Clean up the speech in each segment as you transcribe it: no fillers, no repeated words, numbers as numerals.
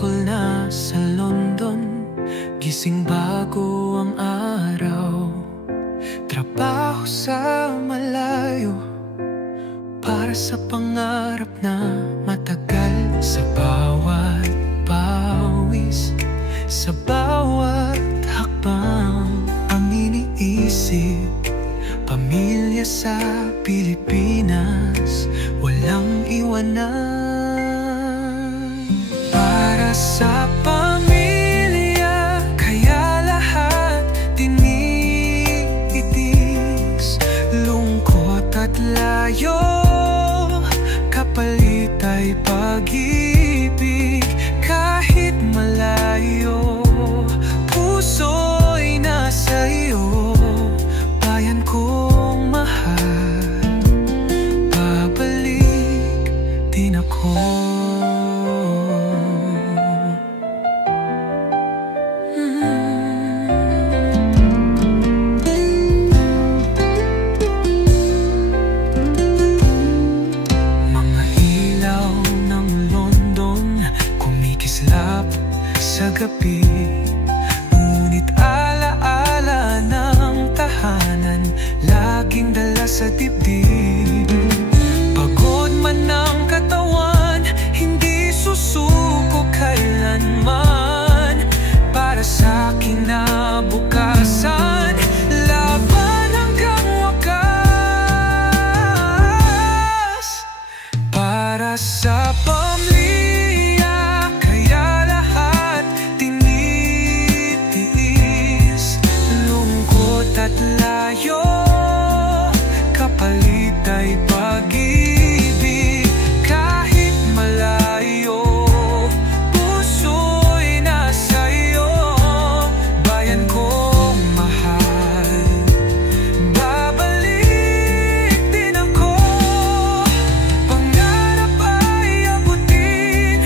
Bicol na sa London, gising bago ang araw. Trabaho sa malayo, para sa pangarap na matagal. Sa bawat pawis, sa bawat hakbang, ang iniisip, pamilya sa Pilipinas, walang iwanan. Para sa pamilya, kaya lahat tinitis. Lungkot at layo, kapalit ay pag-ibig. Kahit malayo, puso'y nasa iyo. Bayan kong mahal, babalik din ako. Mga ilaw ng London kumikislap sa gabi, ngunit alaala ng tahanan laging dala sa dibdib. Pagod man ang katawan, hindi susuko kailanman. Para sa kinabukasan, laban hanggang wakas. Para sa pamilya, kaya lahat tinitiis. Lungkot at layo, kapalit ay pag-ibig. Kahit malayo, puso'y nasa iyo. Bayan kong mahal, babalik din ako. Pangarap ay abutin,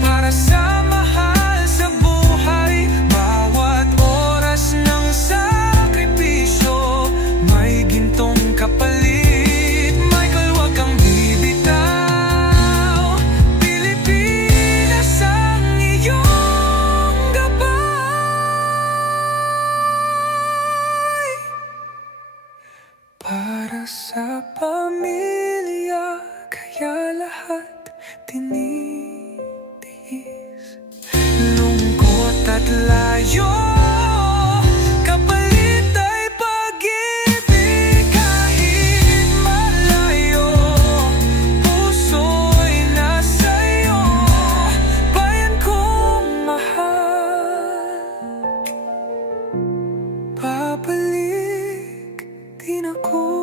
para sa mahal sa buhay. Bawat oras ng sakripisyo, may gintong kapalit. Michael, huwag kang bibitaw, Pilipinas ang iyong gabay. Para sa pamilya, kaya lahat tinitiis. Lungkot at layo, kapalit ay pag-ibig. Kahit malayo, puso'y nasa iyo. Bayan kong mahal, babalik din ako.